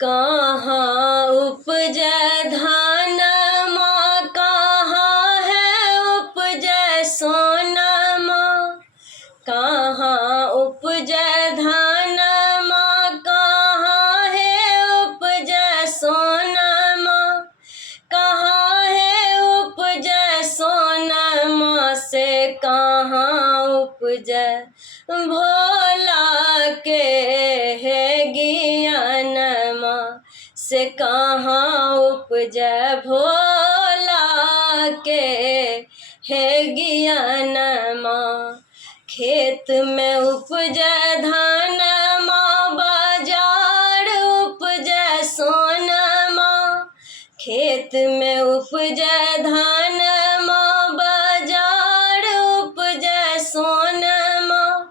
कहाँ उपजै धनमा, कहाँ है उपजै सोनमा। कहाँ उपजै धनमा, कहाँ है उपजै सोनमा। कहाँ है उपजै सोनमा, से कहाँ उपजै भोला के है ज्ञानमा। से कहाँ उपजै भोला के है ज्ञानमा। खेत में उपजै धनमा, बाजार उपजै सोनमा। खेत में उपजै धनमा, बाजार उपजै सोनमा।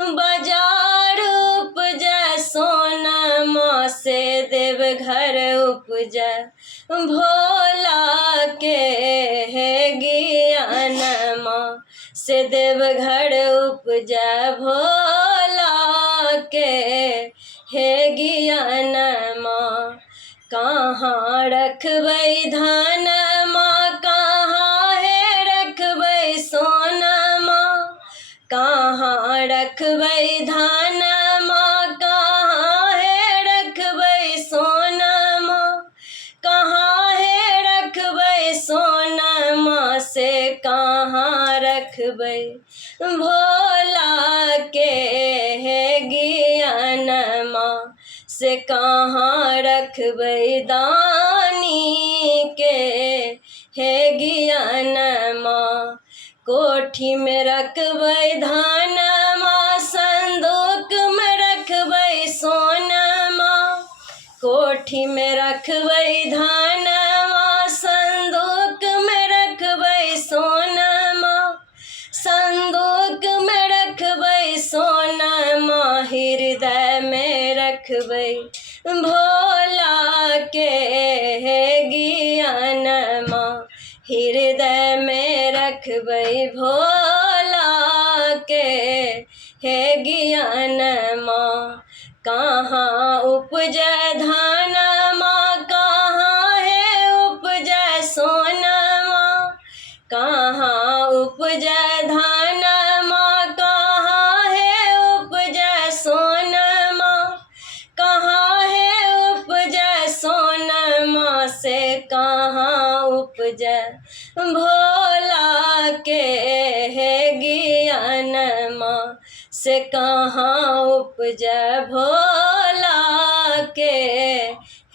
बाजार उपजै सोनमा, से देवघर उपजै भोला के है ज्ञानमा। से देवघर उपजै भोला के है ज्ञानमा। कहाँ रखबै धनमा, कहाँ है रखबै सोनमा। कहाँ रखबै धनमा, कहाँ है रखबै सोनमा। कहाँ है रखबै सोनमा, से कहाँ रखबै भोला के है ज्ञानमा। से कहाँ रखबै दानी के है ज्ञानमा। कोठी में रखबै धनमा, संदूक में रखबै सोनमा। कोठी में रखबै धनमा, संदूक में रखबै सोनमा। संदूक में रखबै सोनमा, हृदय में रखबै भोला के है ज्ञानमा। हृदय में रखबै भोला के है ज्ञानमा। कहाँ उपजै धनमा, कहाँ है उपजै सोनमा। कहाँ उपजै धनमा, कहाँ है उपजै सोनमा। कहाँ है उपजै सोनमा, से कहाँ उपजै भोला के है ज्ञानमा। से कहाँ उपजै भोला के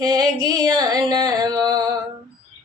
है ज्ञानमा।